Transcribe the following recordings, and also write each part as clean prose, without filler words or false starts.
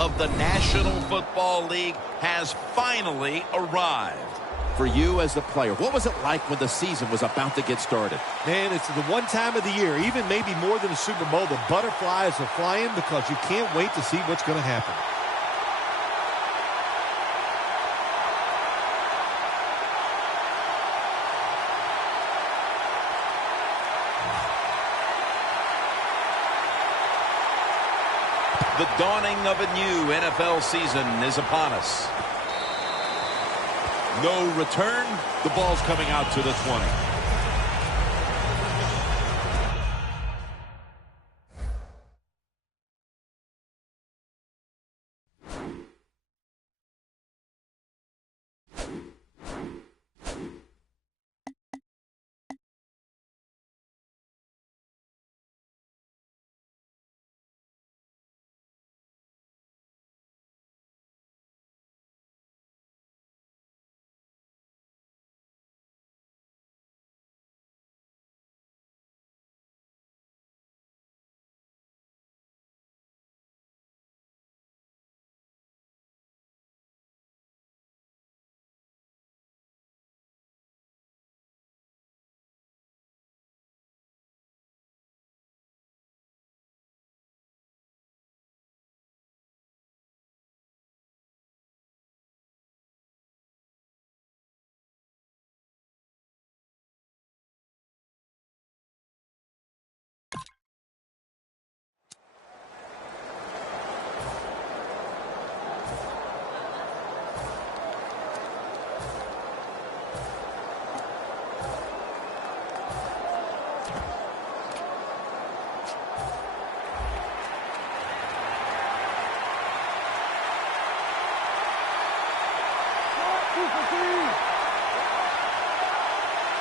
of the National Football League has finally arrived. For you as the player, what was it like when the season was about to get started? Man, it's the one time of the year, even maybe more than the Super Bowl, the butterflies are flying because you can't wait to see what's going to happen. The dawning of a new NFL season is upon us. No return. The ball's coming out to the 20.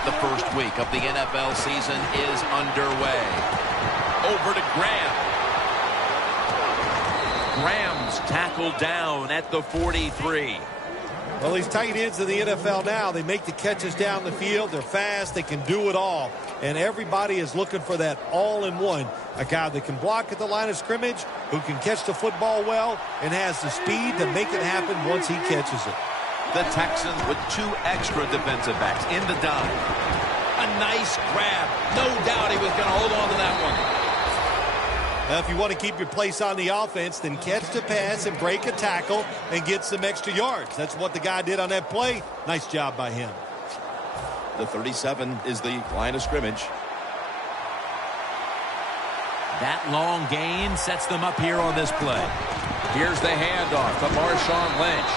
The first week of the NFL season is underway. Over to Graham. Graham's tackled down at the 43. Well, these tight ends in the NFL now, they make the catches down the field. They're fast. They can do it all. And everybody is looking for that all-in-one. A guy that can block at the line of scrimmage, who can catch the football well, and has the speed to make it happen once he catches it. The Texans with 2 extra defensive backs in the dime. A nice grab. No doubt he was going to hold on to that one. Now, if you want to keep your place on the offense, then catch the pass and break a tackle and get some extra yards. That's what the guy did on that play. Nice job by him. The 37 is the line of scrimmage. That long gain sets them up here on this play. Here's the handoff to Marshawn Lynch.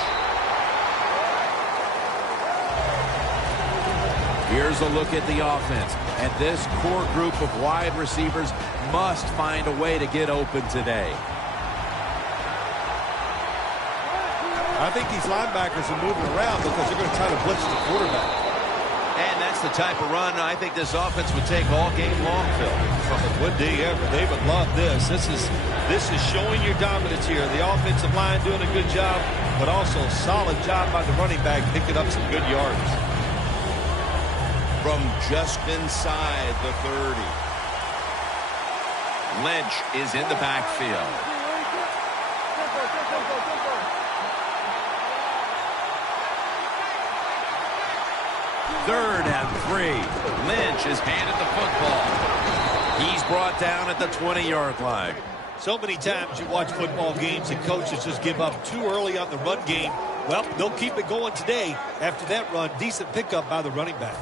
Here's a look at the offense. And this core group of wide receivers must find a way to get open today. I think these linebackers are moving around because they're going to try to blitz the quarterback. And that's the type of run I think this offense would take all game long, Phil. Would they ever? They would love this. This is showing your dominance here. The offensive line doing a good job, but also a solid job by the running back picking up some good yards. From just inside the 30. Lynch is in the backfield. Third and 3. Lynch is handed the football. He's brought down at the 20-yard line. So many times you watch football games and coaches just give up too early on the run game. Well, they'll keep it going today. After that run, decent pickup by the running back.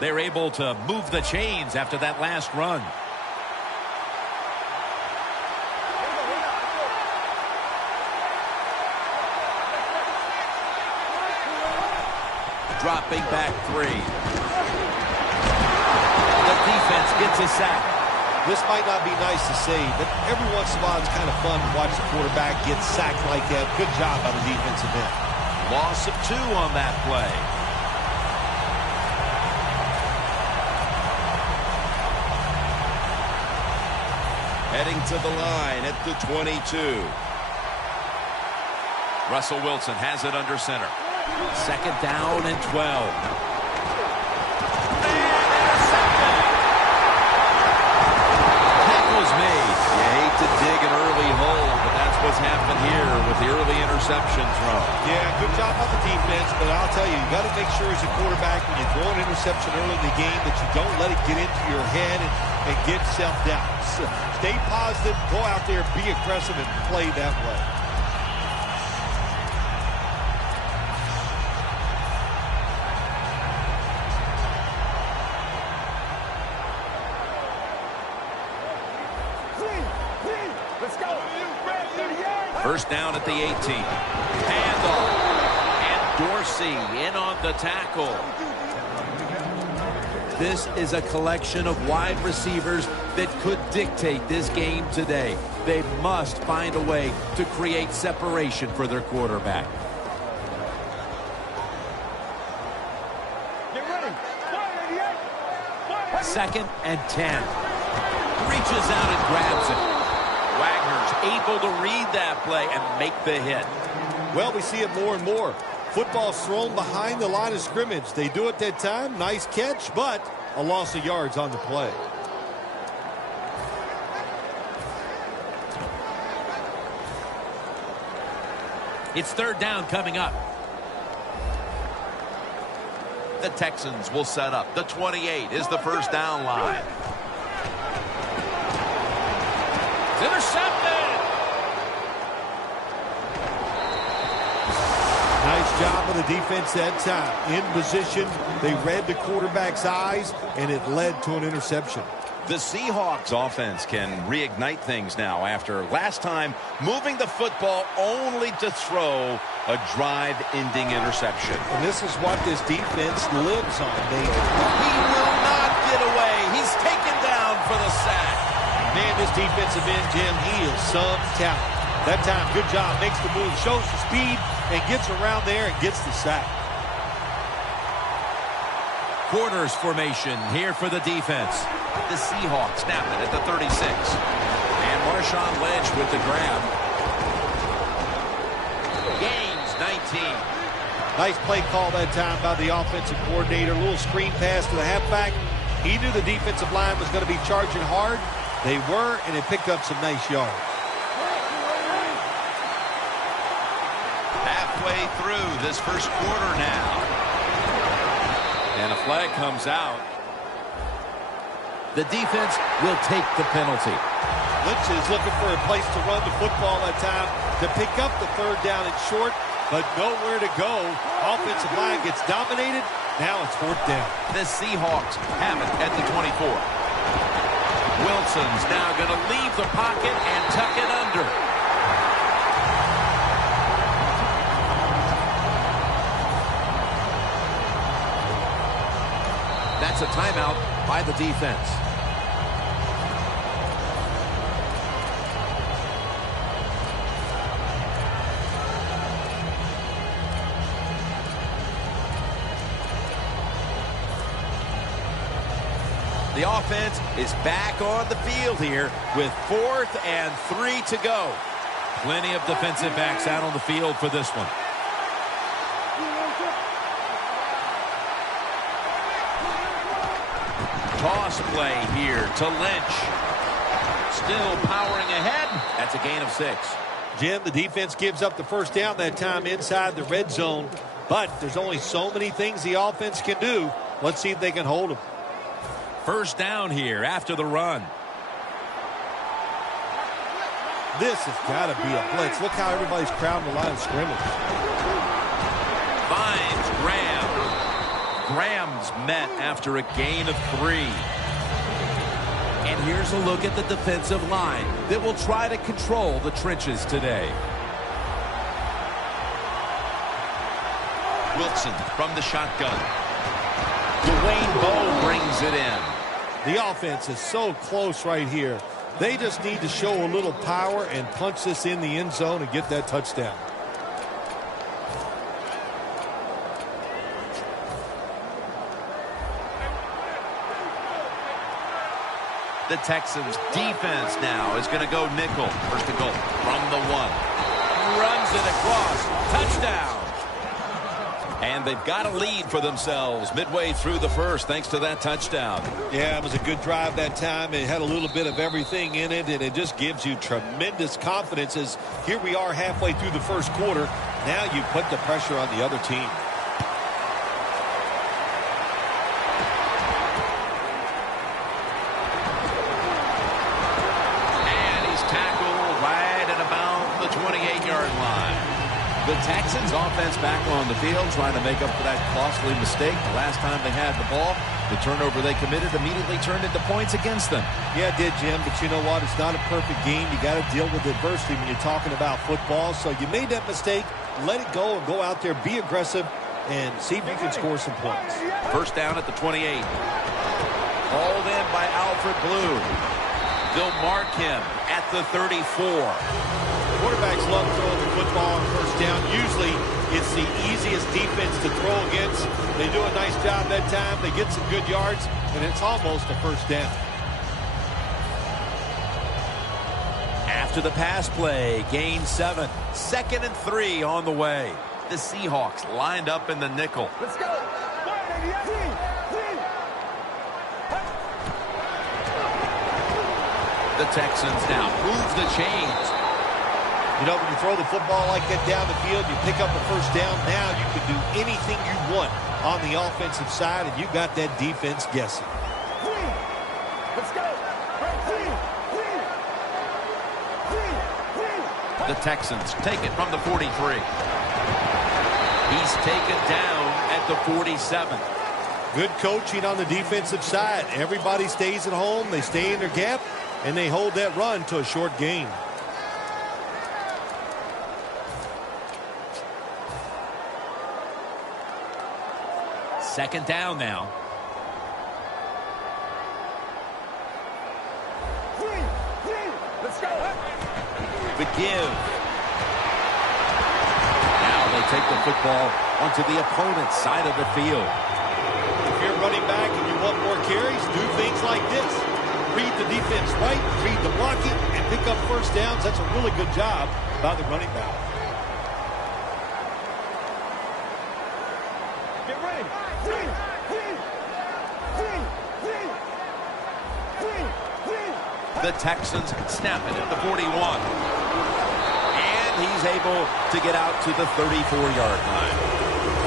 They're able to move the chains after that last run. Dropping back 3. The defense gets a sack. This might not be nice to say, but every once in a while it's kind of fun to watch the quarterback get sacked like that. Good job by the defensive end. Loss of 2 on that play. Heading to the line at the 22. Russell Wilson has it under center. Second down and 12. Tackle's made. You hate to dig an early hole, but that's what has happened here with the early interception throw. Yeah, good job on the defense, but I'll tell you, you got to make sure as a quarterback when you throw an interception early in the game that you don't let it get into your head and get self-doubt. Stay positive, go out there, be aggressive, and play that way. First down at the 18. Handoff. And Dorsey in on the tackle. This is a collection of wide receivers that could dictate this game today. They must find a way to create separation for their quarterback. Second and 10. Reaches out and grabs it. Wagner's able to read that play and make the hit. Well, we see it more and more. Football's thrown behind the line of scrimmage. They do it that time. Nice catch, but a loss of yards on the play. It's third down coming up. The Texans will set up. The 28 is the first down line. It's intercepted. Nice job of the defense that time. In position, they read the quarterback's eyes, and it led to an interception. The Seahawks offense can reignite things now after last time moving the football only to throw a drive-ending interception. And this is what this defense lives on, Nate. He will not get away. He's taken down for the sack. Man, this defensive end, Jim, he is some talent. That time, good job. Makes the move, shows the speed, and gets around there and gets the sack. Quarters formation here for the defense. The Seahawks snap it at the 36. And Marshawn Lynch with the grab. Gains 19. Nice play call that time by the offensive coordinator. A little screen pass to the halfback. He knew the defensive line was going to be charging hard. They were, and they picked up some nice yards. Halfway through this first quarter now. And a flag comes out. The defense will take the penalty. Lynch is looking for a place to run the football that time to pick up the third down and short, but nowhere to go. Offensive line gets dominated. Now it's fourth down. The Seahawks have it at the 24. Wilson's now going to leave the pocket and tuck it under. That's a timeout by the defense. The offense is back on the field here with 4th and 3 to go. Plenty of defensive backs out on the field for this one. Toss play here to Lynch. Still powering ahead. That's a gain of 6. Jim, the defense gives up the first down that time inside the red zone, but there's only so many things the offense can do. Let's see if they can hold them. First down here after the run. This has got to be a blitz. Look how everybody's crowding the line of scrimmage. Finds Graham. Graham's met after a gain of 3. And here's a look at the defensive line that will try to control the trenches today. Wilson from the shotgun. Dwayne Bowe brings it in. The offense is so close right here. They just need to show a little power and punch this in the end zone and get that touchdown. The Texans defense now is going to go nickel. First and goal from the 1. Runs it across. Touchdown. And they've got a lead for themselves midway through the first thanks to that touchdown. Yeah, it was a good drive that time. It had a little bit of everything in it, and it just gives you tremendous confidence as here we are halfway through the first quarter. Now you put the pressure on the other team. And he's tackled right at about the 28-yard line. The Texans offense back on the field trying to make up for that costly mistake. The last time they had the ball, the turnover they committed immediately turned into points against them. Yeah, it did, Jim, but you know what? It's not a perfect game. You got to deal with adversity when you're talking about football. So you made that mistake. Let it go and go out there, be aggressive, and see if you can score some points. First down at the 28. Hauled in by Alfred Blue. They'll mark him at the 34. Quarterbacks love throwing the football on first down. Usually, it's the easiest defense to throw against. They do a nice job that time. They get some good yards, and it's almost a first down. After the pass play, gain 7. 2nd and 3 on the way. The Seahawks lined up in the nickel. Let's go. The Texans now move the chains. You know, when you throw the football like that down the field, you pick up a first down. Now you can do anything you want on the offensive side, and you got that defense guessing. Let's go. The Texans take it from the 43. He's taken down at the 47. Good coaching on the defensive side. Everybody stays at home. They stay in their gap, and they hold that run to a short gain. Second down now. Let's go. The give. Now they take the football onto the opponent's side of the field. If you're running back and you want more carries, do things like this. Read the defense right, read the blocking, and pick up first downs. That's a really good job by the running back. Get ready. The Texans snap it at the 41. And he's able to get out to the 34-yard line.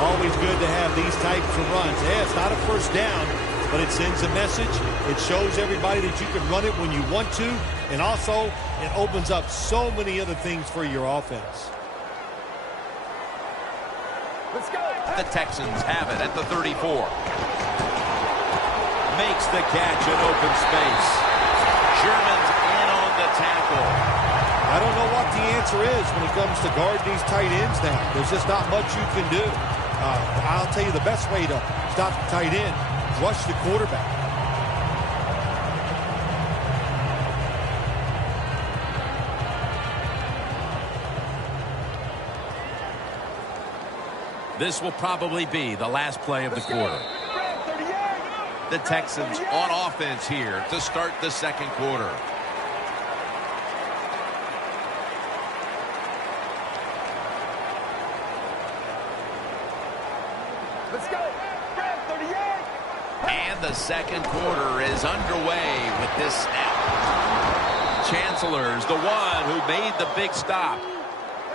Always good to have these types of runs. Yeah, it's not a first down, but it sends a message. It shows everybody that you can run it when you want to. And also, it opens up so many other things for your offense. Let's go. The Texans have it at the 34. Makes the catch in open space. Sherman's in on the tackle. I don't know what the answer is when it comes to guarding these tight ends now. There's just not much you can do. I'll tell you the best way to stop the tight end, rush the quarterback. This will probably be the last play of the quarter. The Texans on offense here to start the second quarter. Let's go. And the second quarter is underway with this snap. Chancellor's the one who made the big stop.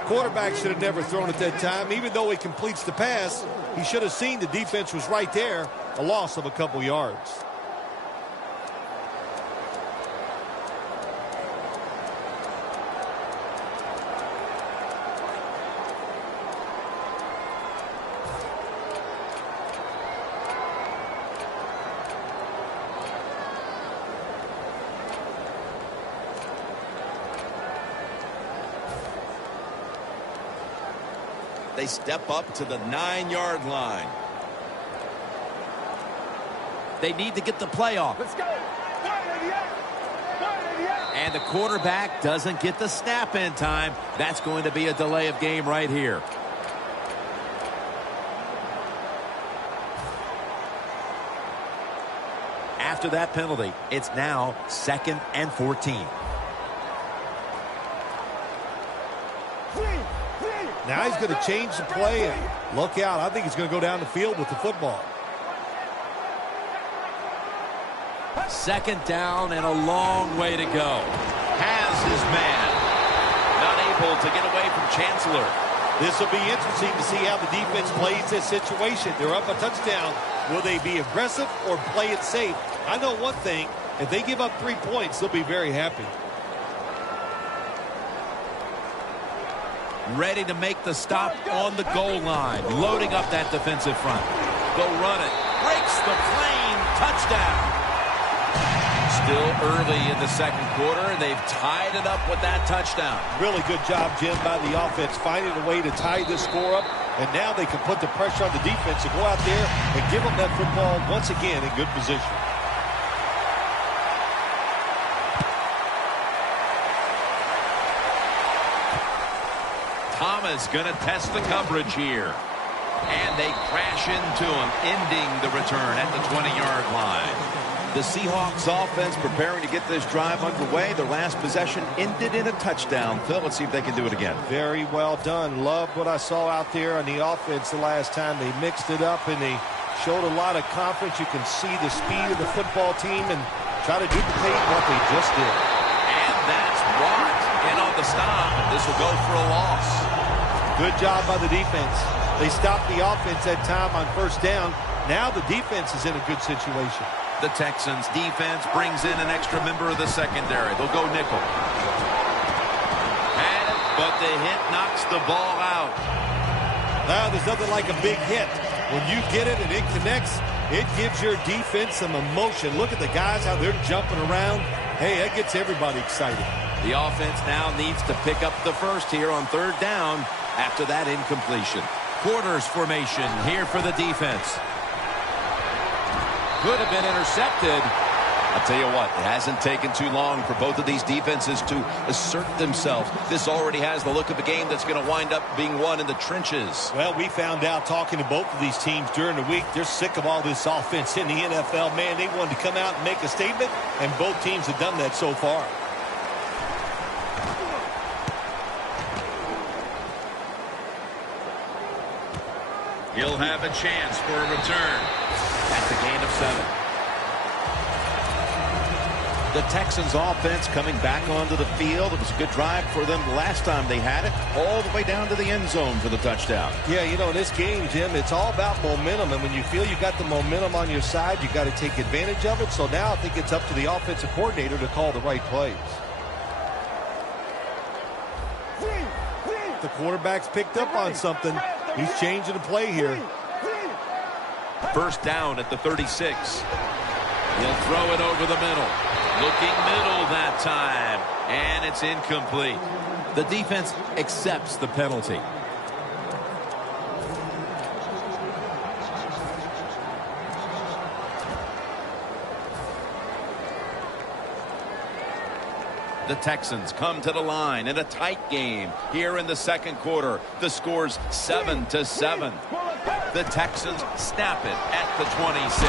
Quarterback should have never thrown at that time. Even though he completes the pass, he should have seen the defense was right there. A loss of a couple yards. They step up to the 9-yard line. They need to get the play off. Let's go. And the quarterback doesn't get the snap in time. That's going to be a delay of game right here. After that penalty, it's now 2nd and 14. Now he's going to change the play, and look out. I think he's going to go down the field with the football. Second down and a long way to go. Has his man. Not able to get away from Chancellor. This will be interesting to see how the defense plays this situation. They're up a touchdown. Will they be aggressive or play it safe? I know one thing. If they give up 3 points, they'll be very happy. Ready to make the stop on the goal line. Loading up that defensive front. Go run it. Breaks the plane. Touchdown. Still early in the second quarter, and they've tied it up with that touchdown. Really good job, Jim, by the offense, finding a way to tie this score up. And now they can put the pressure on the defense to go out there and give them that football once again in good position. Thomas going to test the coverage here. And they crash into him, ending the return at the 20-yard line. The Seahawks offense preparing to get this drive underway. Their last possession ended in a touchdown. Phil, let's see if they can do it again. Very well done. Loved what I saw out there on the offense the last time. They mixed it up, and they showed a lot of confidence. You can see the speed of the football team and try to duplicate what they just did. And that's blocked. And on the stop, this will go for a loss. Good job by the defense. They stopped the offense that time on first down. Now the defense is in a good situation. The Texans defense brings in an extra member of the secondary. They'll go nickel. But the hit knocks the ball out. Now there's nothing like a big hit. When you get it and it connects, it gives your defense some emotion. Look at the guys, how they're jumping around. Hey, that gets everybody excited. The offense now needs to pick up the first here on third down after that incompletion. Quarters formation here for the defense. Could have been intercepted. I'll tell you what, it hasn't taken too long for both of these defenses to assert themselves. This already has the look of a game that's going to wind up being won in the trenches. Well, we found out talking to both of these teams during the week, they're sick of all this offense in the NFL. Man, they wanted to come out and make a statement, and both teams have done that so far. He'll have a chance for a return. That's a gain of 7. The Texans offense coming back onto the field. It was a good drive for them last time they had it, all the way down to the end zone for the touchdown. Yeah, you know, in this game, Jim, it's all about momentum. And when you feel you got the momentum on your side, you got to take advantage of it. So now I think it's up to the offensive coordinator to call the right plays. The quarterback's picked up on something. He's changing the play here. First down at the 36. He'll throw it over the middle. Looking middle that time. And it's incomplete. The defense accepts the penalty. The Texans come to the line in a tight game here in the second quarter. The score's 7-7. The Texans snap it at the 26.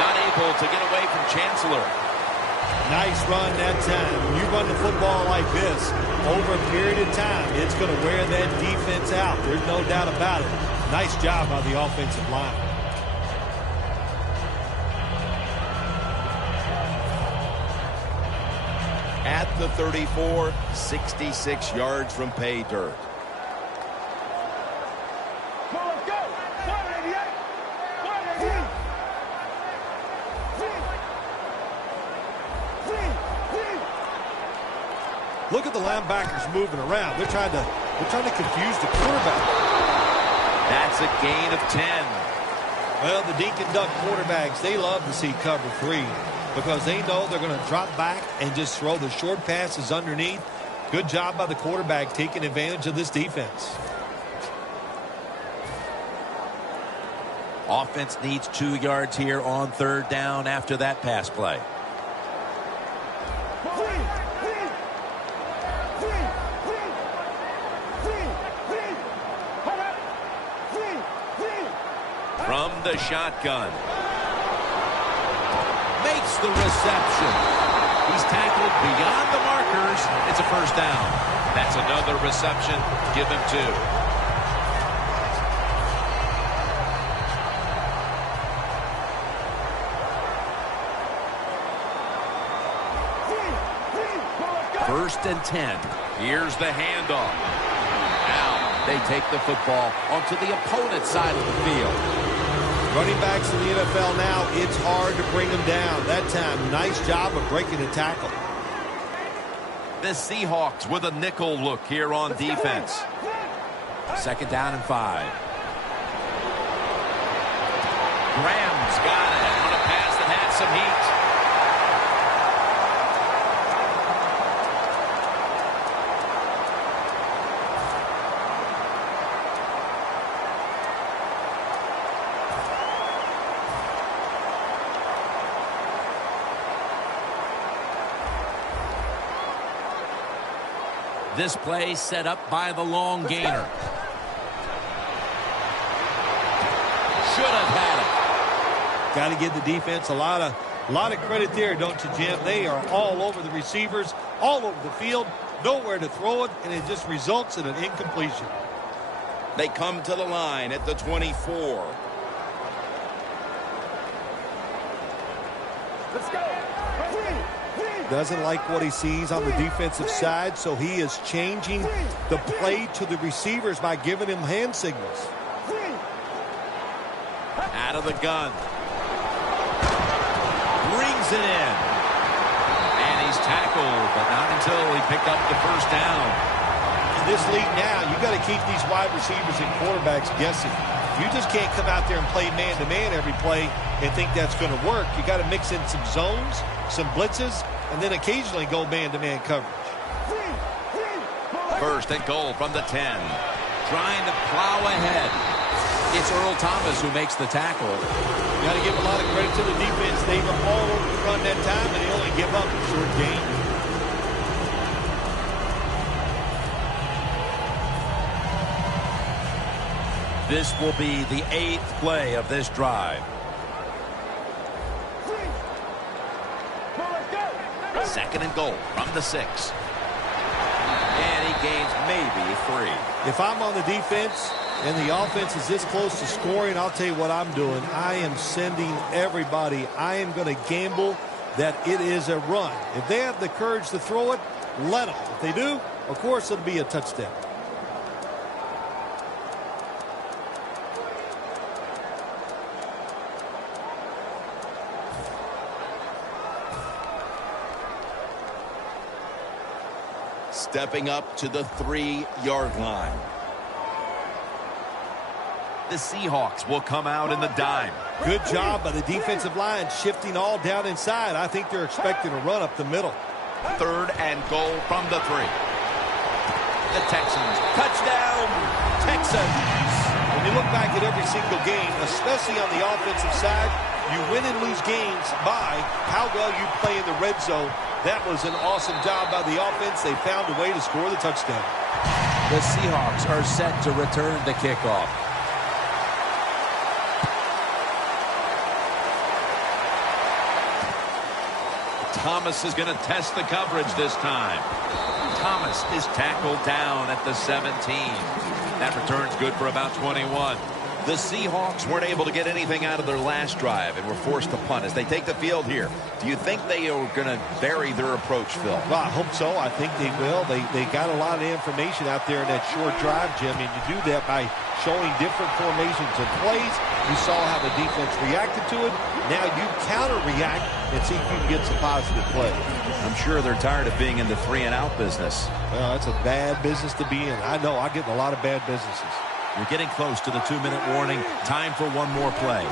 Not able to get away from Chancellor. Nice run that time. When you run the football like this, over a period of time, it's going to wear that defense out. There's no doubt about it. Nice job by the offensive line. At the 34, 66 yards from pay dirt. Look at the linebackers moving around. They're trying to confuse the quarterback. That's a gain of 10. Well, the dink and duck quarterbacks, they love to see cover 3 because they know they're going to drop back and just throw the short passes underneath. Good job by the quarterback taking advantage of this defense. Offense needs 2 yards here on third down after that pass play. From the shotgun. Makes the reception. He's tackled beyond the markers. It's a first down. That's another reception. Give him 2. First and 10. Here's the handoff. Now they take the football onto the opponent's side of the field. Running backs in the NFL now, it's hard to bring them down. That time, nice job of breaking the tackle. The Seahawks with a nickel look here on defense. Second down and 5. Graham's got it on a pass that had some heat. This play set up by the long gainer. Should have had it. Got to give the defense a lot of credit there, don't you, Jim? They are all over the receivers, all over the field, nowhere to throw it, and it just results in an incompletion. They come to the line at the 24. Let's go. Doesn't like what he sees on the defensive side, so he is changing the play to the receivers by giving him hand signals. Out of the gun. Brings it in. And he's tackled, but not until he picked up the first down. In this league now, you got to keep these wide receivers and quarterbacks guessing. You just can't come out there and play man-to-man every play and think that's going to work. You got to mix in some zones, some blitzes, and then occasionally go man-to-man coverage. First and goal from the 10. Trying to plow ahead. It's Earl Thomas who makes the tackle. You got to give a lot of credit to the defense. They were all over the run that time, and they only give up a short game. This will be the 8th play of this drive. Second and goal from the 6. And he gains maybe 3. If I'm on the defense and the offense is this close to scoring, I'll tell you what I'm doing. I am sending everybody. I am going to gamble that it is a run. If they have the courage to throw it, let them. If they do, of course, it'll be a touchdown. Stepping up to the 3-yard line. The Seahawks will come out in the dime. Good job by the defensive line shifting all down inside. I think they're expecting a run up the middle. Third and goal from the 3. The Texans. Touchdown, Texans. When you look back at every single game, especially on the offensive side, you win and lose games by how well you play in the red zone. That was an awesome job by the offense. They found a way to score the touchdown. The Seahawks are set to return the kickoff. Thomas is going to test the coverage this time. Thomas is tackled down at the 17. That return's good for about 21. The Seahawks weren't able to get anything out of their last drive and were forced to punt as they take the field here. Do you think they are going to vary their approach, Phil? Well, I hope so. I think they will. They got a lot of information out there in that short drive, Jim, and you do that by showing different formations and plays. You saw how the defense reacted to it. Now you counter-react and see if you can get some positive play. I'm sure they're tired of being in the 3-and-out business. Well, that's a bad business to be in. I know. I get in a lot of bad businesses. You're getting close to the 2-minute warning. Time for one more play.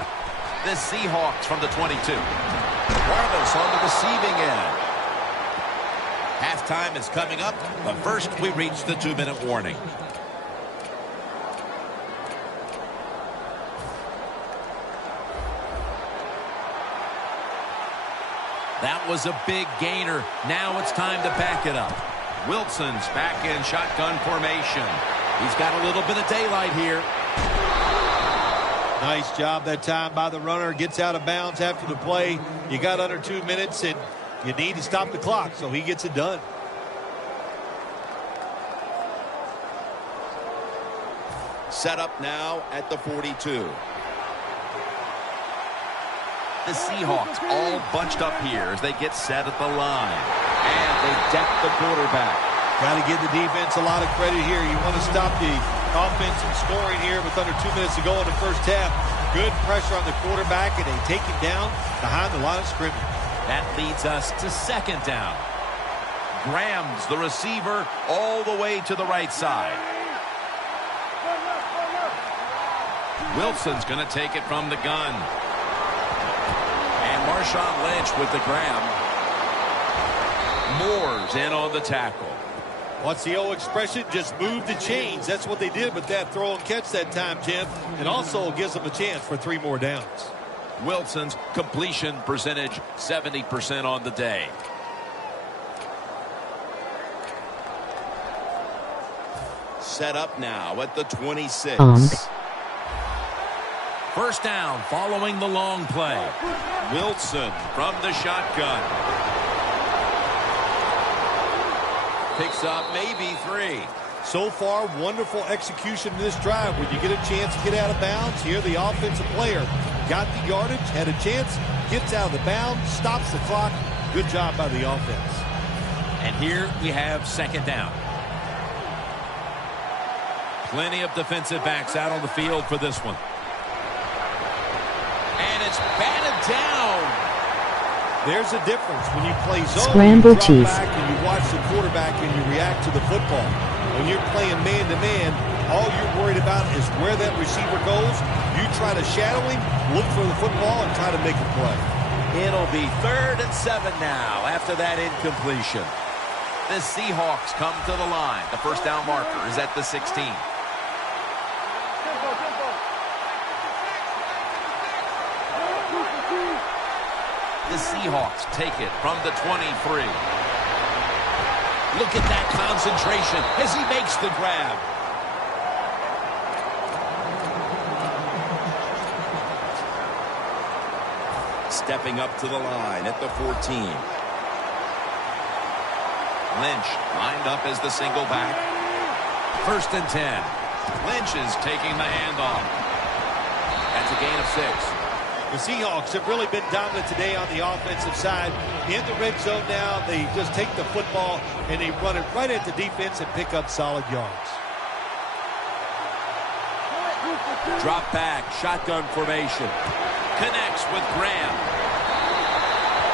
The Seahawks from the 22. Jarvis on the receiving end. Halftime is coming up, but first we reach the 2-minute warning. That was a big gainer. Now it's time to back it up. Wilson's back in shotgun formation. He's got a little bit of daylight here. Nice job that time by the runner. Gets out of bounds after the play. You got under 2 minutes, and you need to stop the clock, so he gets it done. Set up now at the 42. The Seahawks all bunched up here as they get set at the line. And they deck the quarterback. Got to give the defense a lot of credit here. You want to stop the offense from scoring here with under 2 minutes to go in the first half. Good pressure on the quarterback, and they take him down behind the line of scrimmage. That leads us to second down. Graham's the receiver all the way to the right side. Wilson's going to take it from the gun. And Marshawn Lynch with the grab. Moore's in on the tackle. What's the old expression? Just move the chains. That's what they did with that throw and catch that time, Jim. And also gives them a chance for 3 more downs. Wilson's completion percentage 70% on the day. Set up now at the 26. First down following the long play. Wilson from the shotgun. Picks up maybe 3. So far, wonderful execution in this drive. When you get a chance to get out of bounds, here the offensive player got the yardage, had a chance, gets out of the bounds, stops the clock. Good job by the offense. And here we have second down. Plenty of defensive backs out on the field for this one. And it's batted down. There's a difference when you play zone, Scramble you drop cheese. back and you watch the quarterback and you react to the football. When you're playing man-to-man, all you're worried about is where that receiver goes. You try to shadow him, look for the football, and try to make a play. It'll be 3rd and 7 now after that incompletion. The Seahawks come to the line. The first down marker is at the 16. The Seahawks take it from the 23. Look at that concentration as he makes the grab. Stepping up to the line at the 14. Lynch lined up as the single back. 1st and 10. Lynch is taking the handoff. That's a gain of 6. The Seahawks have really been dominant today on the offensive side. In the red zone now, they just take the football and they run it right at the defense and pick up solid yards. Drop back, shotgun formation. Connects with Graham.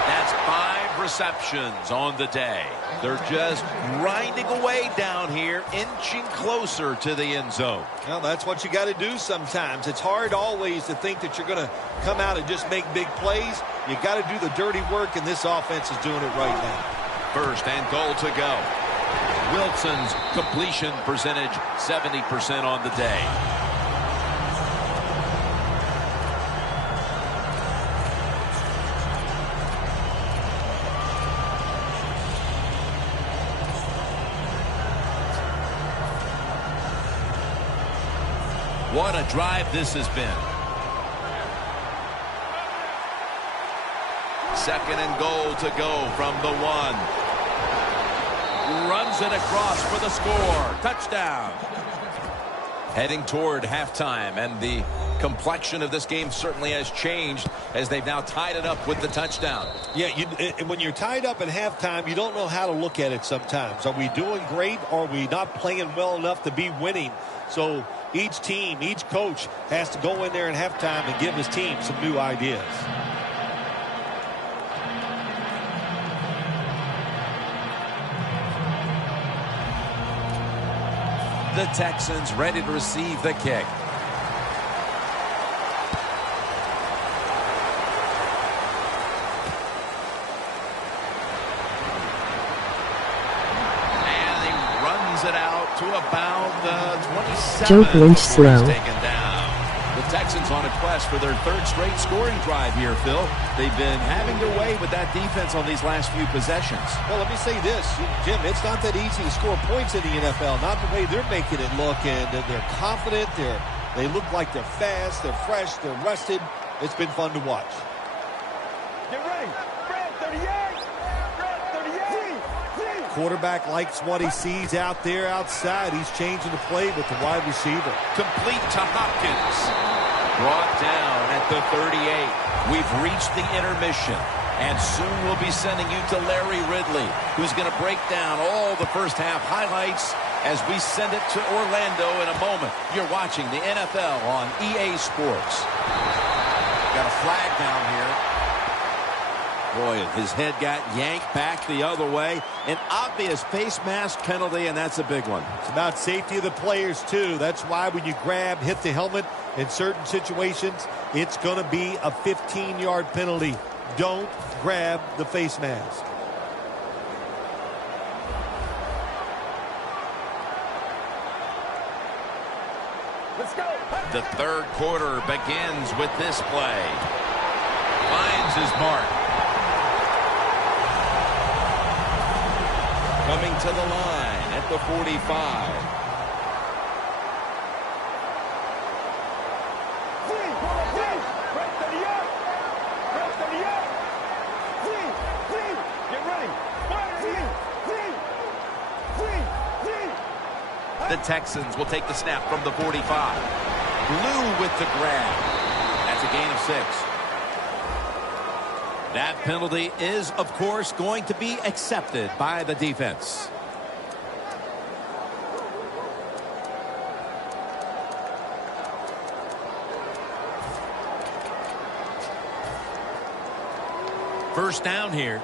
That's 5 receptions on the day. They're just grinding away down here, inching closer to the end zone. Well, that's what you got to do sometimes. It's hard always to think that you're going to come out and just make big plays. You got to do the dirty work, and this offense is doing it right now. 1st and goal to go. Wilson's completion percentage 70% on the day. What a drive this has been. 2nd and goal to go from the 1. Runs it across for the score. Touchdown. Heading toward halftime, and the complexion of this game certainly has changed as they've now tied it up with the touchdown. Yeah, when you're tied up at halftime, you don't know how to look at it sometimes. Are we doing great, or are we not playing well enough to be winning? So each team, each coach has to go in there at halftime and give his team some new ideas. The Texans ready to receive the kick. And he runs it out to about the 27. Joe Lynch slow. Taken down. The Texans on a quest for their 3rd straight scoring drive here, Phil. They've been having their way with that defense on these last few possessions. Well, let me say this, Jim, it's not that easy to score points in the NFL, not the way they're making it look, and they're confident, they look like they're fast, they're fresh, they're rested. It's been fun to watch. Get ready. Brad, 38. Brad, 38. quarterback likes what he sees out there outside. He's changing the play with the wide receiver. Complete to Hopkins. Brought down at the 38. We've reached the intermission. And soon we'll be sending you to Larry Ridley, who's going to break down all the first half highlights as we send it to Orlando in a moment. You're watching the NFL on EA Sports. Got a flag down here. Boy, his head got yanked back the other way. An obvious face mask penalty, and that's a big one. It's about safety of the players, too. That's why when you grab, hit the helmet in certain situations, it's going to be a 15-yard penalty. Don't grab the face mask. Let's go. The third quarter begins with this play. Finds his mark. Coming to the line at the 45. The Texans will take the snap from the 45. Blue with the grab. That's a gain of 6. That penalty is, of course, going to be accepted by the defense. First down here.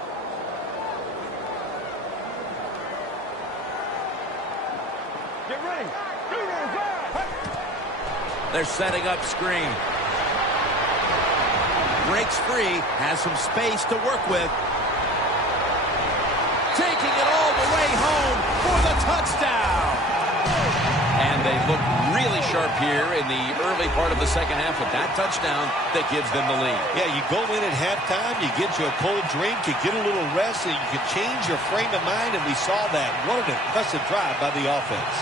Get ready. They're setting up screen. Breaks free, has some space to work with. Taking it all the way home for the touchdown. And they look really sharp here in the early part of the second half with that touchdown that gives them the lead. Yeah, you go in at halftime, you get you a cold drink, you get a little rest, and you can change your frame of mind, and we saw that. What an impressive drive by the offense.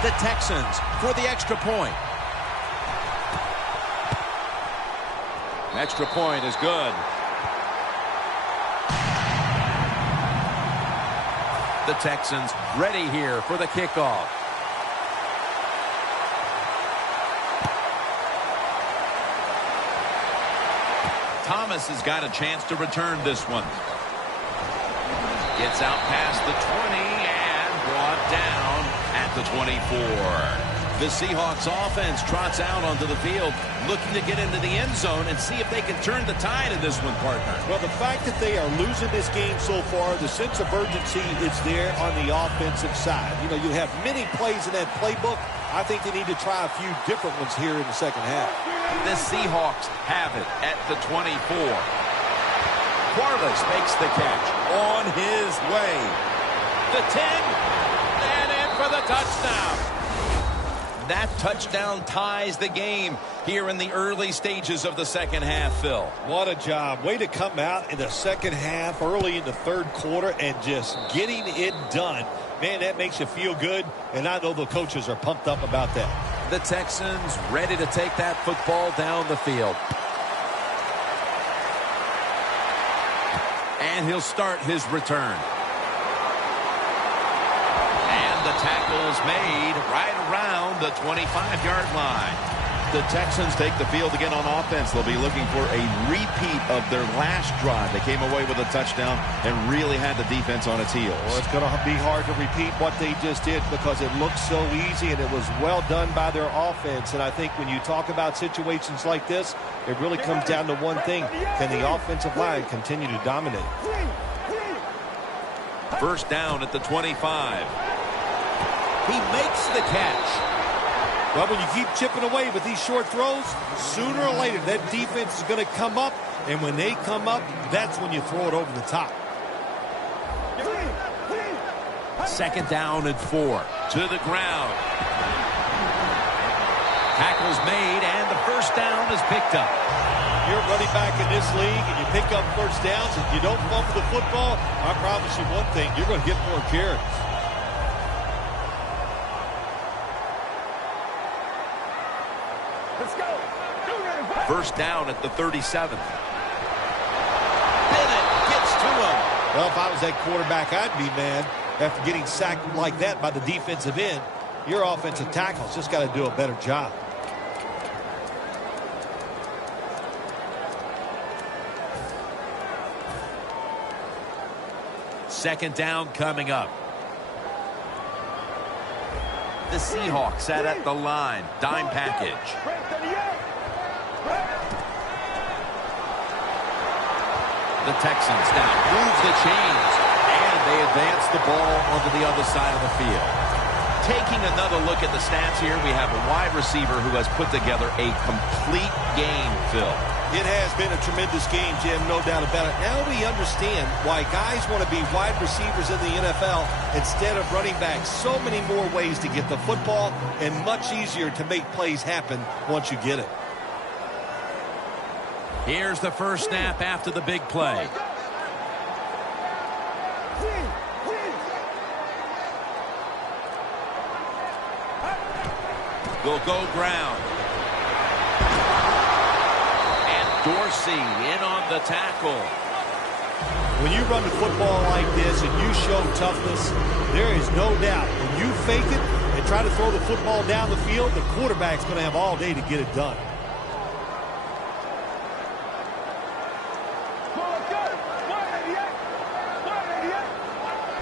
The Texans for the extra point. Extra point is good. The Texans ready here for the kickoff. Thomas has got a chance to return this one. Gets out past the 20 and brought down at the 24. The Seahawks offense trots out onto the field, looking to get into the end zone and see if they can turn the tide in this one, partner. Well, the fact that they are losing this game so far, the sense of urgency is there on the offensive side. You know, you have many plays in that playbook. I think they need to try a few different ones here in the second half. The Seahawks have it at the 24. Quarles makes the catch on his way. The 10, and in for the touchdown. That touchdown ties the game here in the early stages of the second half, Phil. What a job. Way to come out in the second half, early in the third quarter, and just getting it done. Man, that makes you feel good, and I know the coaches are pumped up about that. The Texans ready to take that football down the field. And he'll start his return. The tackle's made right around the 25-yard line. The Texans take the field again on offense. They'll be looking for a repeat of their last drive. They came away with a touchdown and really had the defense on its heels. Well, it's going to be hard to repeat what they just did because it looked so easy and it was well done by their offense. And I think when you talk about situations like this, it really comes down to one thing. Can the offensive line continue to dominate? First down at the 25. He makes the catch. Well, when you keep chipping away with these short throws, sooner or later that defense is going to come up, and when they come up, that's when you throw it over the top. Second down and 4. To the ground. Tackle's made, and the first down is picked up. You're running back in this league, and you pick up first downs, and you don't fumble the football, I promise you one thing, you're going to get more carries. First down at the 37th. Bennett gets to him. Well, if I was that quarterback, I'd be mad after getting sacked like that by the defensive end. Your offensive tackle's just got to do a better job. Second down coming up. The Seahawks sat at the line. Dime package. The Texans now move the chains, and they advance the ball onto the other side of the field. Taking another look at the stats here, we have a wide receiver who has put together a complete game, Phil. It has been a tremendous game, Jim, no doubt about it. Now we understand why guys want to be wide receivers in the NFL instead of running backs. So many more ways to get the football and much easier to make plays happen once you get it. Here's the first snap after the big play. Will go ground. And Dorsey in on the tackle. When you run the football like this and you show toughness, there is no doubt when you fake it and try to throw the football down the field, the quarterback's going to have all day to get it done.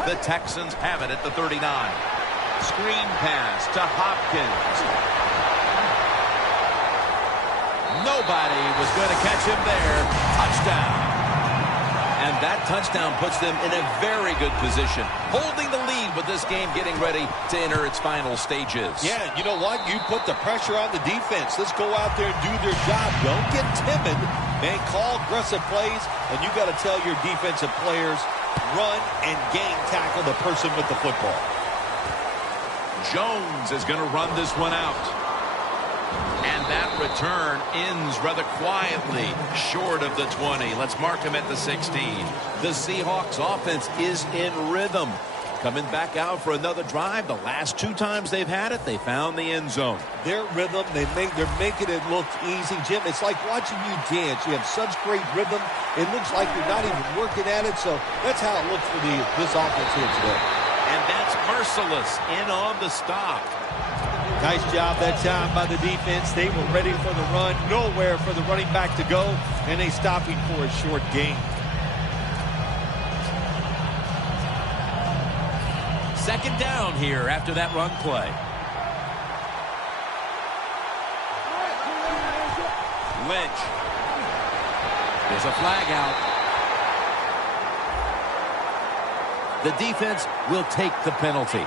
The Texans have it at the 39. Screen pass to Hopkins. Nobody was going to catch him there. Touchdown. And that touchdown puts them in a very good position, holding the lead with this game getting ready to enter its final stages. Yeah, you know what? You put the pressure on the defense. Let's go out there and do their job. Don't get timid. Man, call aggressive plays, and you got to tell your defensive players, run and game tackle the person with the football. Jones is going to run this one out. And that return ends rather quietly short of the 20. Let's mark him at the 16. The Seahawks offense is in rhythm. Coming back out for another drive. The last two times they've had it, they found the end zone. Their rhythm, they're making it look easy, Jim. It's like watching you dance. You have such great rhythm. It looks like you're not even working at it. So that's how it looks for this offense here today. And that's merciless in on the stop. Nice job that time by the defense. They were ready for the run. Nowhere for the running back to go. And they stopped him for a short gain. Second down here after that run play. Lynch. There's a flag out. The defense will take the penalty.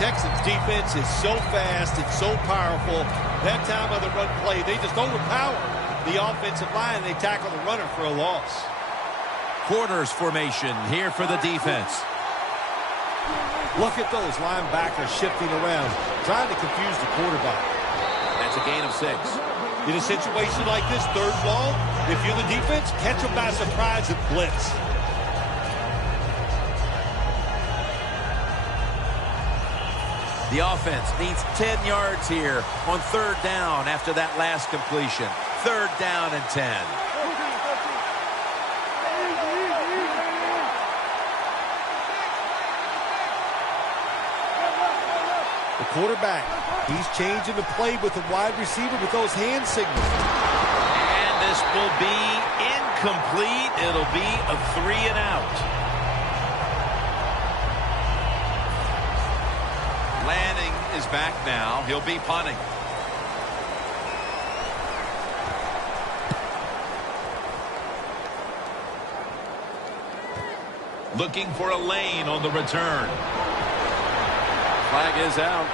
Texans defense is so fast and so powerful. That time of the run play, they just overpower the offensive line. They tackle the runner for a loss. Quarters formation here for the defense. Look at those linebackers shifting around, trying to confuse the quarterback. That's a gain of 6. In a situation like this, third long, if you're the defense, catch them by surprise and blitz. The offense needs 10 yards here on third down after that last completion. Third down and 10. The quarterback, he's changing the play with the wide receiver with those hand signals. And this will be incomplete. It'll be a 3 and out. Lanning is back now. He'll be punting. Looking for a lane on the return. Flag is out.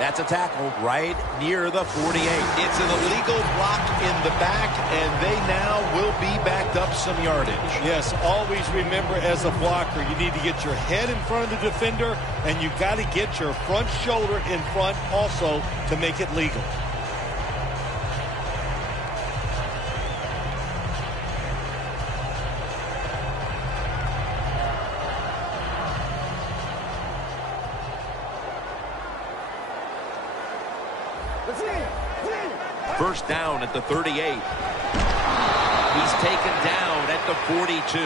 That's a tackle right near the 48. It's an illegal block in the back, and they now will be backed up some yardage. Yes, always remember as a blocker, you need to get your head in front of the defender, and you got to get your front shoulder in front also to make it legal. First down at the 38. He's taken down at the 42.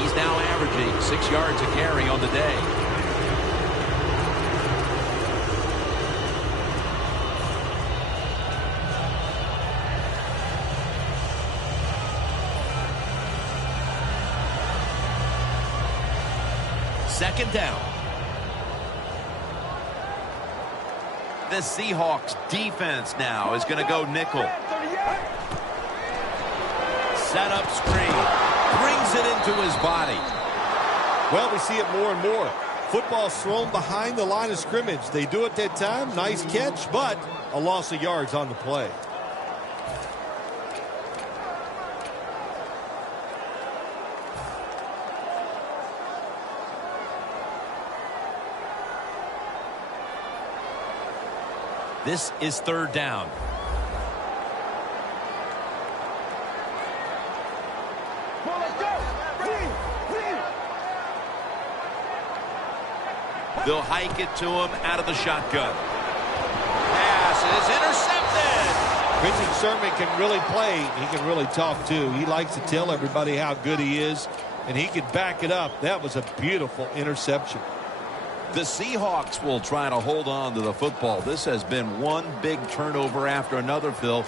He's now averaging 6 yards a carry on the day. Second down. The Seahawks defense now is going to go nickel. Set up screen. Brings it into his body. Well, we see it more and more. Football's thrown behind the line of scrimmage. They do it that time. Nice catch, but a loss of yards on the play. This is third down. They'll hike it to him out of the shotgun. Pass is intercepted. Richard Sherman can really play. He can really talk, too. He likes to tell everybody how good he is, and he can back it up. That was a beautiful interception. The Seahawks will try to hold on to the football. This has been one big turnover after another, Phil.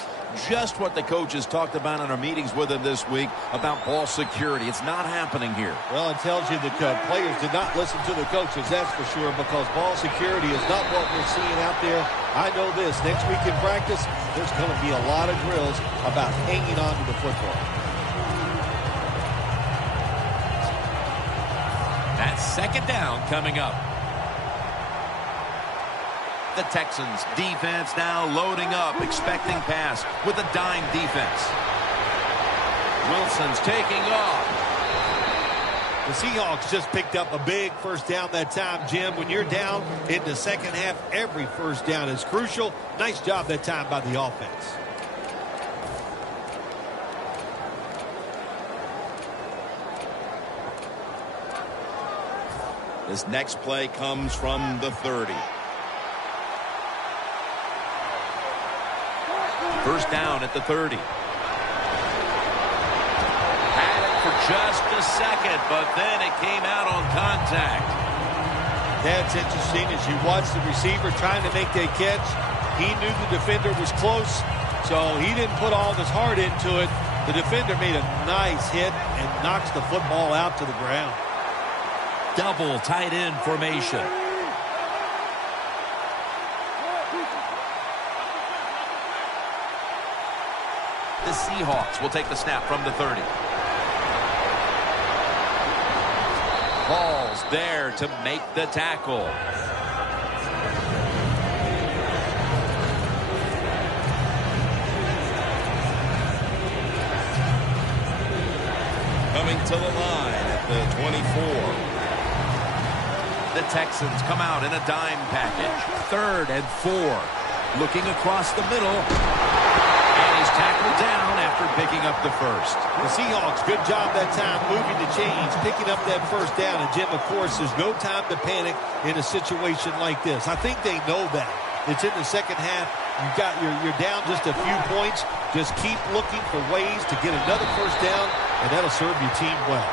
Just what the coaches talked about in our meetings with him this week about ball security. It's not happening here. Well, it tells you that players did not listen to the coaches, that's for sure, because ball security is not what we're seeing out there. I know this. Next week in practice, there's going to be a lot of drills about hanging on to the football. That's second down coming up. The Texans defense now loading up, expecting pass with a dime defense. Wilson's taking off. The Seahawks just picked up a big first down that time, Jim. When you're down in the second half, every first down is crucial. Nice job that time by the offense. This next play comes from the 30. First down at the 30. Had it for just a second, but then it came out on contact. That's interesting as you watch the receiver trying to make that catch. He knew the defender was close, so he didn't put all his heart into it. The defender made a nice hit and knocks the football out to the ground. Double tight end formation. The Seahawks will take the snap from the 30. Ball's there to make the tackle. Coming to the line at the 24. The Texans come out in a dime package. 3rd and 4. Looking across the middle. Tackled down after picking up the first. The Seahawks, good job that time moving the chains, picking up that first down. And, Jim, of course, there's no time to panic in a situation like this. I think they know that. It's in the second half. You're down just a few points. Just keep looking for ways to get another first down, and that'll serve your team well.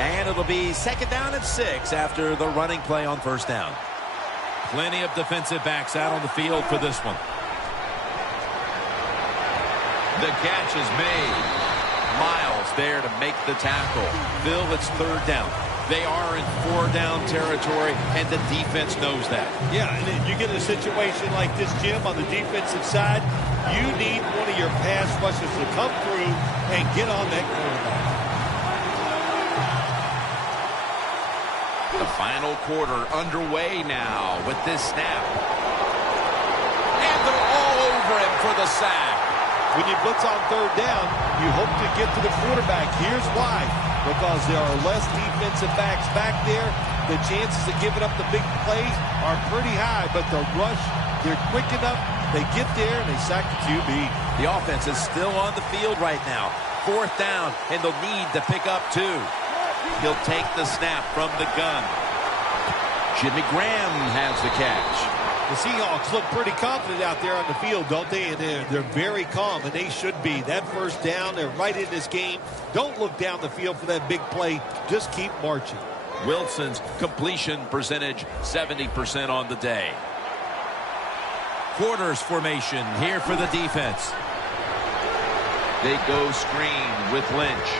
And it'll be second down and 6 after the running play on first down. Plenty of defensive backs out on the field for this one. The catch is made. Miles there to make the tackle. Bill, it's 3rd down. They are in 4-down territory, and the defense knows that. Yeah, and then you get a situation like this, Jim, on the defensive side, you need one of your pass rushers to come through and get on that quarterback. The final quarter underway now with this snap. And they're all over him for the sack. When you blitz on 3rd down, you hope to get to the quarterback. Here's why. Because there are less defensive backs back there. The chances of giving up the big plays are pretty high, but the rush, they're quick enough They get there and they sack the QB. The offense is still on the field right now. 4th down, and they'll need to pick up 2. He'll take the snap from the gun. Jimmy Graham has the catch. The Seahawks look pretty confident out there on the field, don't they? And they're very calm, and they should be. That first down, they're right in this game. Don't look down the field for that big play. Just keep marching. Wilson's completion percentage, 70% on the day. Quarters formation here for the defense. They go screen with Lynch.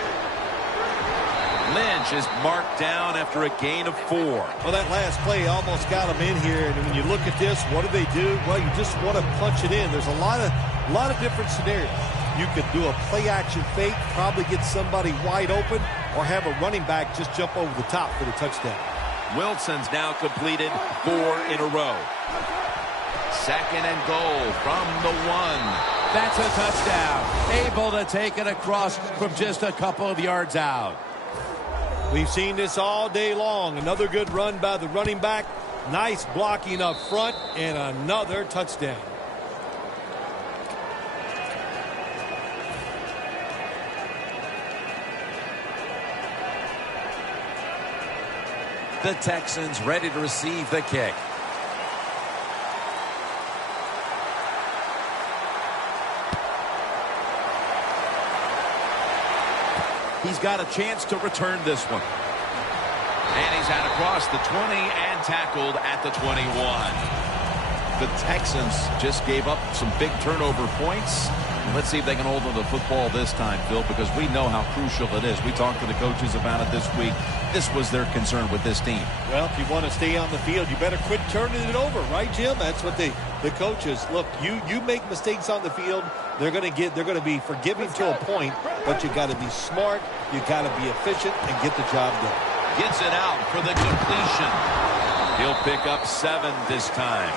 Lynch is marked down after a gain of 4. Well, that last play almost got them in here. And when you look at this, what do? Well, you just want to punch it in. There's a lot of different scenarios. You could do a play-action fake, probably get somebody wide open, or have a running back just jump over the top for the touchdown. Wilson's now completed 4 in a row. 2nd and goal from the 1. That's a touchdown. Able to take it across from just a couple of yards out. We've seen this all day long. Another good run by the running back. Nice blocking up front, and another touchdown. The Texans ready to receive the kick. He's got a chance to return this one. And he's out across the 20 and tackled at the 21. The Texans just gave up some big turnover points. Let's see if they can hold on to the football this time, Phil, because we know how crucial it is. We talked to the coaches about it this week. This was their concern with this team. Well, if you want to stay on the field, you better quit turning it over, right, Jim? That's what the coaches look. You make mistakes on the field, they're going to be forgiving to a point, but you got to be smart, you got to be efficient, and get the job done. Gets it out for the completion. He'll pick up 7 this time.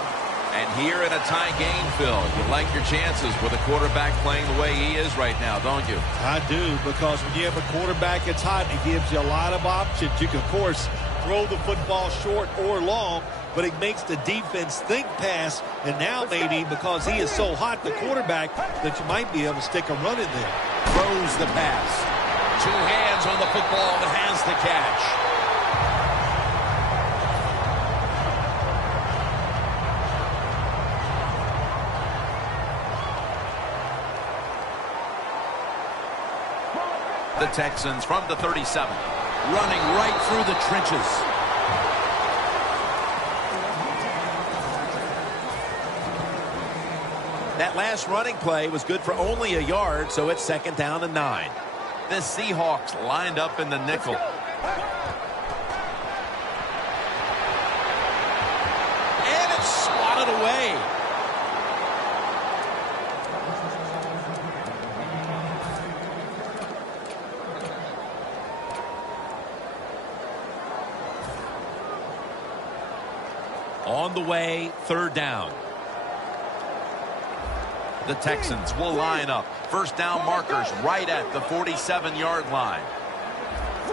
And here in a tie game, Phil, you like your chances with a quarterback playing the way he is right now, don't you? I do, because when you have a quarterback that's hot, it gives you a lot of options. You can, of course, throw the football short or long, but it makes the defense think pass. And now maybe because he is so hot, the quarterback, that you might be able to stick a run in there. Throws the pass. 2 hands on the football and has the catch. The Texans from the 37, running right through the trenches. That last running play was good for only a yard, so it's 2nd down and 9. The Seahawks lined up in the nickel. And it's swatted away. On the way, 3rd down. The Texans will line up. 1st down markers right at the 47-yard line.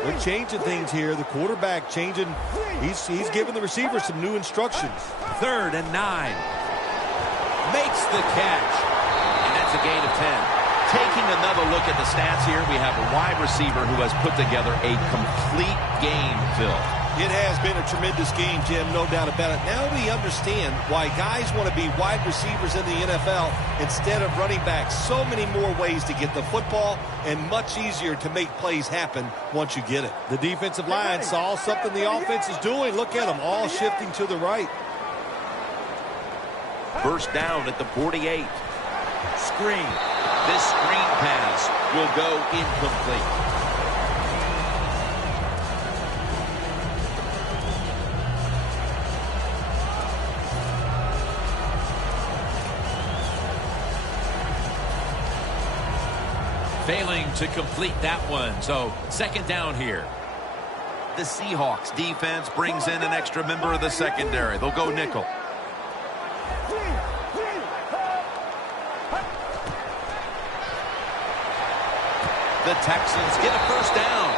They're changing things here. The quarterback changing. He's giving the receiver some new instructions. 3rd and 9. Makes the catch. And that's a gain of 10. Taking another look at the stats here, we have a wide receiver who has put together a complete game, Phil. It has been a tremendous game, Jim, no doubt about it. Now we understand why guys want to be wide receivers in the NFL instead of running backs. So many more ways to get the football and much easier to make plays happen once you get it. The defensive line saw something the offense is doing. Look at them, all shifting to the right. 1st down at the 48. Screen. This screen pass will go incomplete. Failing to complete that one, so 2nd down here. The Seahawks defense brings in an extra member of the secondary. They'll go nickel. The Texans get a 1st down.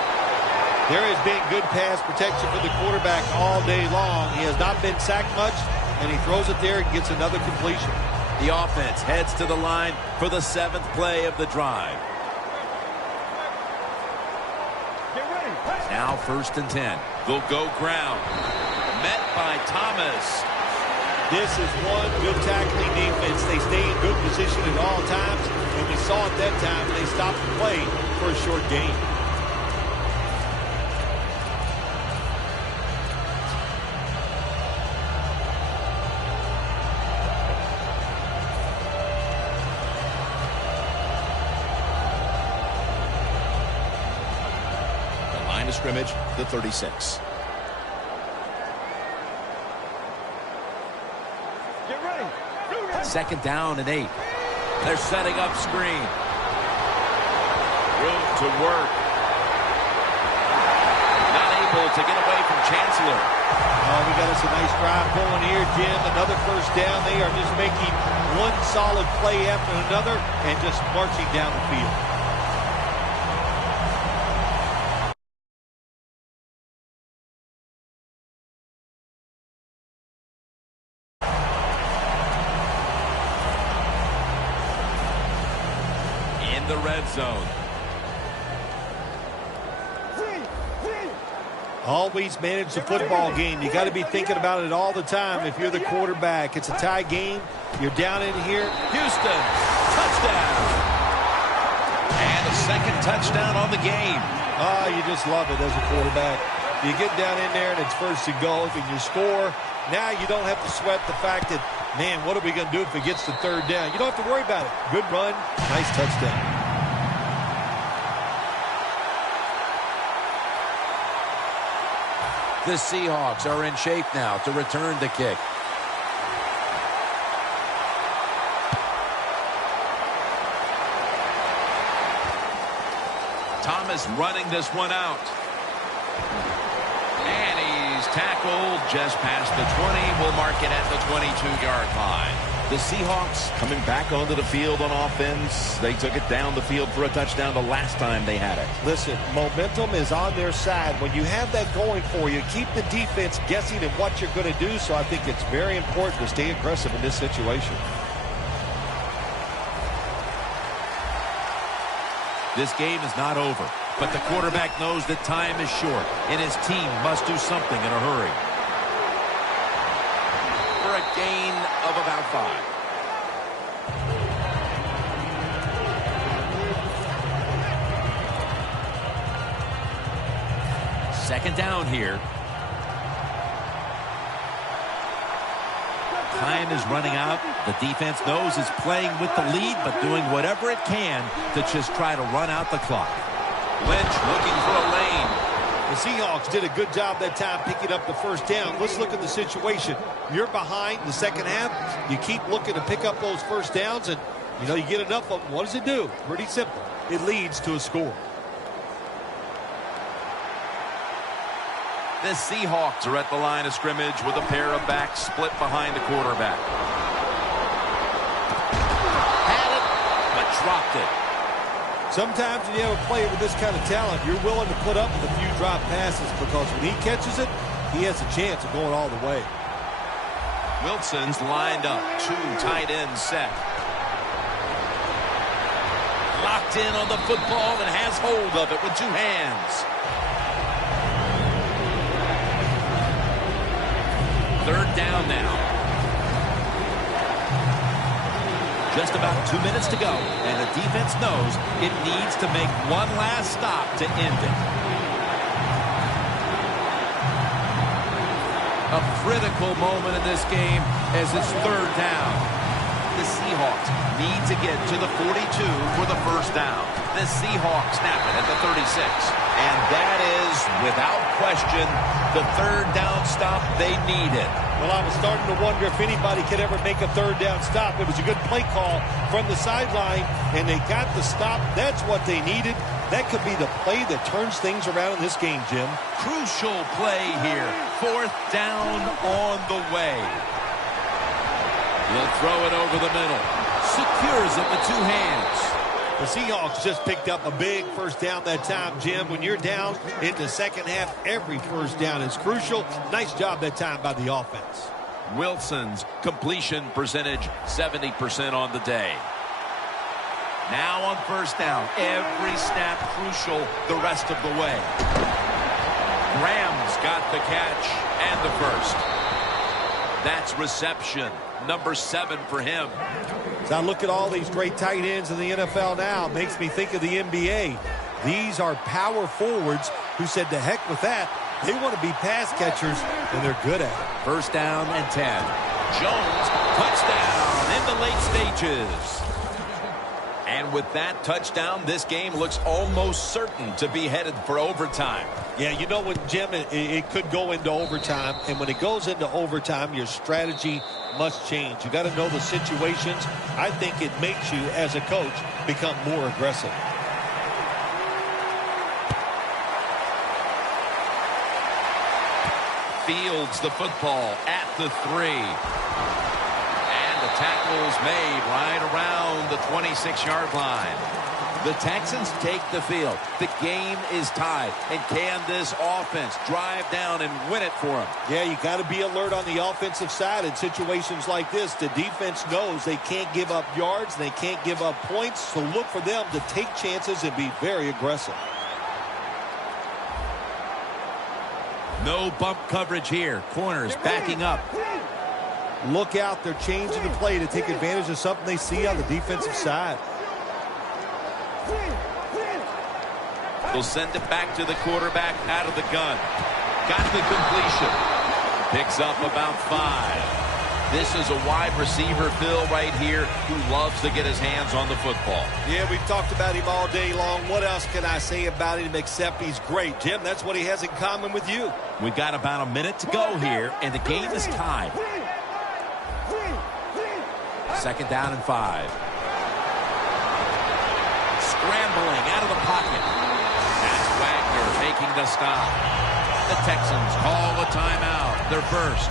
There has been good pass protection for the quarterback all day long. He has not been sacked much, and he throws it there and gets another completion. The offense heads to the line for the 7th play of the drive. Get ready. Hey. Now 1st and 10. They'll go ground. Met by Thomas. This is one good tackling defense. They stay in good position at all times, and we saw it that time, and they stopped the play for a short gain. The line of scrimmage, the 36. Get ready. 2nd down and 8. They're setting up screen. Room to work. Not able to get away from Chancellor. Oh, we got us a nice drive going here, Jim. Another 1st down. They are just making one solid play after another and just marching down the field. The red zone. Always manage the football game. You got to be thinking about it all the time if you're the quarterback. It's a tie game. You're down in here. Houston, touchdown. And a 2nd touchdown on the game. Oh, you just love it as a quarterback. You get down in there and it's 1st and goal and you score. Now you don't have to sweat the fact that, man, what are we going to do if it gets to 3rd down? You don't have to worry about it. Good run, nice touchdown. The Seahawks are in shape now to return the kick. Thomas running this one out. And he's tackled just past the 20. We'll mark it at the 22-yard line. The Seahawks coming back onto the field on offense. They took it down the field for a touchdown the last time they had it. Listen, momentum is on their side. When you have that going for you, keep the defense guessing at what you're going to do. So I think it's very important to stay aggressive in this situation. This game is not over, but the quarterback knows that time is short, and his team must do something in a hurry. For a gain of about 5. Second down here. Time is running out. The defense knows it's playing with the lead, but doing whatever it can to just try to run out the clock. Lynch looking for a lane. The Seahawks did a good job that time picking up the 1st down. Let's look at the situation. You're behind the 2nd half. You keep looking to pick up those 1st downs, and, you get enough of them. What does it do? Pretty simple. It leads to a score. The Seahawks are at the line of scrimmage with a pair of backs split behind the quarterback. Had it, but dropped it. Sometimes when you have a player with this kind of talent, you're willing to put up with a few drop passes because when he catches it, he has a chance of going all the way. Wilson's lined up. 2 tight ends set. Locked in on the football and has hold of it with 2 hands. 3rd down now. Just about 2 minutes to go, and the defense knows it needs to make one last stop to end it. A critical moment in this game as it's 3rd down. The Seahawks need to get to the 42 for the 1st down. The Seahawks snap it at the 36. And that is, without question, the 3rd down stop they needed. Well, I was starting to wonder if anybody could ever make a 3rd down stop. It was a good play call from the sideline, and they got the stop. That's what they needed. That could be the play that turns things around in this game, Jim. Crucial play here. 4th down on the way. He'll throw it over the middle. Secures it with 2 hands. The Seahawks just picked up a big 1st down that time, Jim. When you're down in the 2nd half, every 1st down is crucial. Nice job that time by the offense. Wilson's completion percentage 70% on the day. Now on first down, every snap crucial the rest of the way. Graham's got the catch and the first. That's reception number 7 for him. So I look at all these great tight ends in the NFL now. It makes me think of the NBA. These are power forwards who said to heck with that. They want to be pass catchers, and they're good at it. First down and 10. Jones, touchdown in the late stages. And with that touchdown, this game looks almost certain to be headed for overtime. Yeah, you know what, Jim, it could go into overtime. And when it goes into overtime, your strategy must change. You got to know the situations. I think it makes you, as a coach, become more aggressive. Fields the football at the 3. And the tackle's made right around the 26-yard line. The Texans take the field. The game is tied. And can this offense drive down and win it for them? Yeah, you got to be alert on the offensive side in situations like this. The defense knows they can't give up yards. They can't give up points. So look for them to take chances and be very aggressive. No bump coverage here. Corners backing up. Look out. They're changing the play to take advantage of something they see on the defensive side. They'll send it back to the quarterback out of the gun. Got the completion. Picks up about 5. This is a wide receiver, Phil, right here, who loves to get his hands on the football. Yeah, we've talked about him all day long. What else can I say about him except he's great? Jim, that's what he has in common with you. We've got about a minute to go here, and the game is tied. Second down and 5. Scrambling out of the pocket. That's Wagner making the stop. The Texans call a timeout. Their first.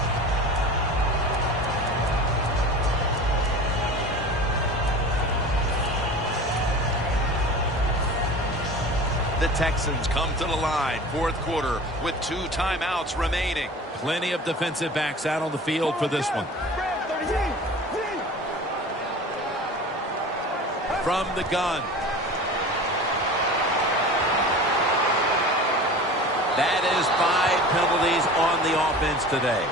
The Texans come to the line, fourth quarter, with 2 timeouts remaining. Plenty of defensive backs out on the field for this one. From the gun. That is 5 penalties on the offense today.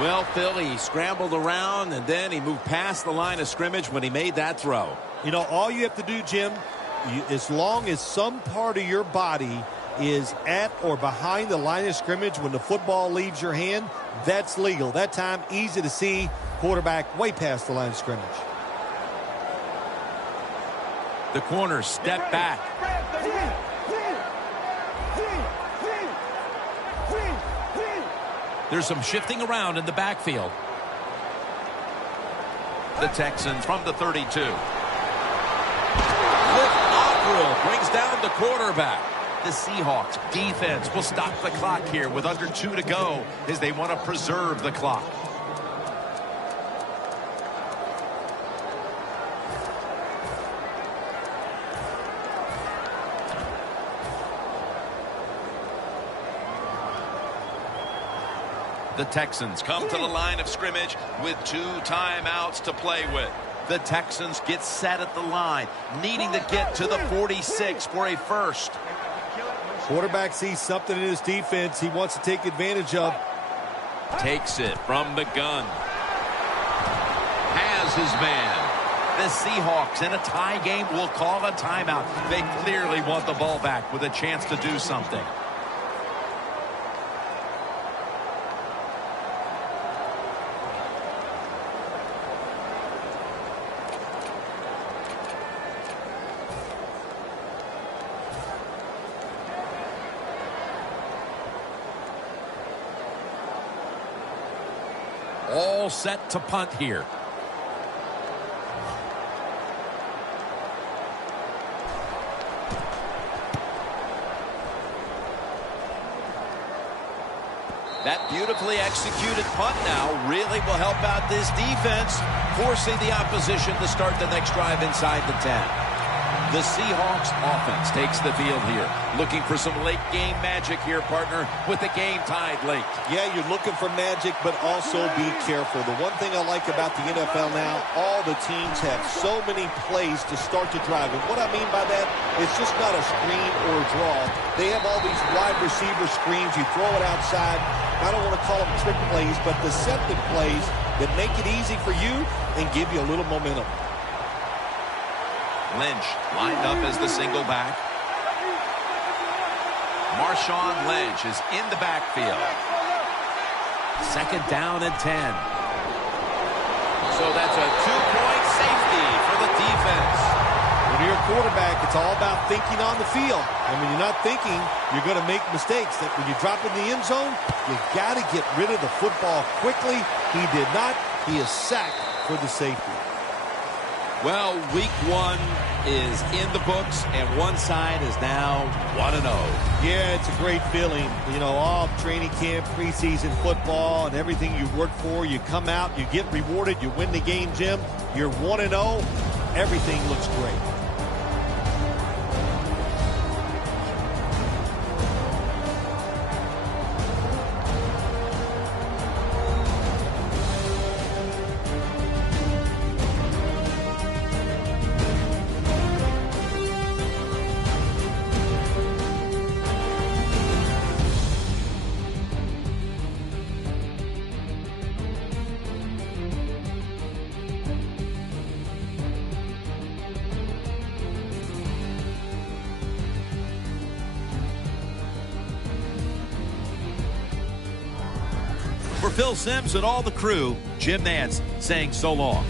Well, Phil, he scrambled around, and then he moved past the line of scrimmage when he made that throw. You know, all you have to do, Jim, as long as some part of your body is at or behind the line of scrimmage when the football leaves your hand, that's legal. That time, easy to see, quarterback way past the line of scrimmage. The corners step back. There's some shifting around in the backfield. The Texans from the 32. Brings down the quarterback. The Seahawks defense will stop the clock here with under 2 to go as they want to preserve the clock. The Texans come to the line of scrimmage with 2 timeouts to play with. The Texans get set at the line, needing to get to the 46 for a first. Quarterback sees something in his defense he wants to take advantage of. Takes it from the gun. Has his man. The Seahawks in a tie game will call a timeout. They clearly want the ball back with a chance to do something. All set to punt here. That beautifully executed punt now really will help out this defense, forcing the opposition to start the next drive inside the 10. The Seahawks offense takes the field here. Looking for some late game magic here, partner, with the game tied late. Yeah, you're looking for magic, but also be careful. The one thing I like about the NFL now, all the teams have so many plays to start the drive. And what I mean by that, it's just not a screen or a draw. They have all these wide receiver screens. You throw it outside. I don't want to call them trick plays, but deceptive plays that make it easy for you and give you a little momentum. Lynch lined up as the single back. Marshawn Lynch is in the backfield. 2nd down and 10. So that's a 2-point safety for the defense. When you're a quarterback, it's all about thinking on the field. And when you're not thinking, you're going to make mistakes. That when you drop in the end zone, you got to get rid of the football quickly. He did not. He is sacked for the safety. Well, week 1 is in the books, and one side is now 1-0. Yeah, it's a great feeling. You know, all training camp, preseason football, and everything you work for, you come out, you get rewarded, you win the game, Jim. You're 1-0. Everything looks great. For Phil Simms and all the crew, Jim Nantz saying so long.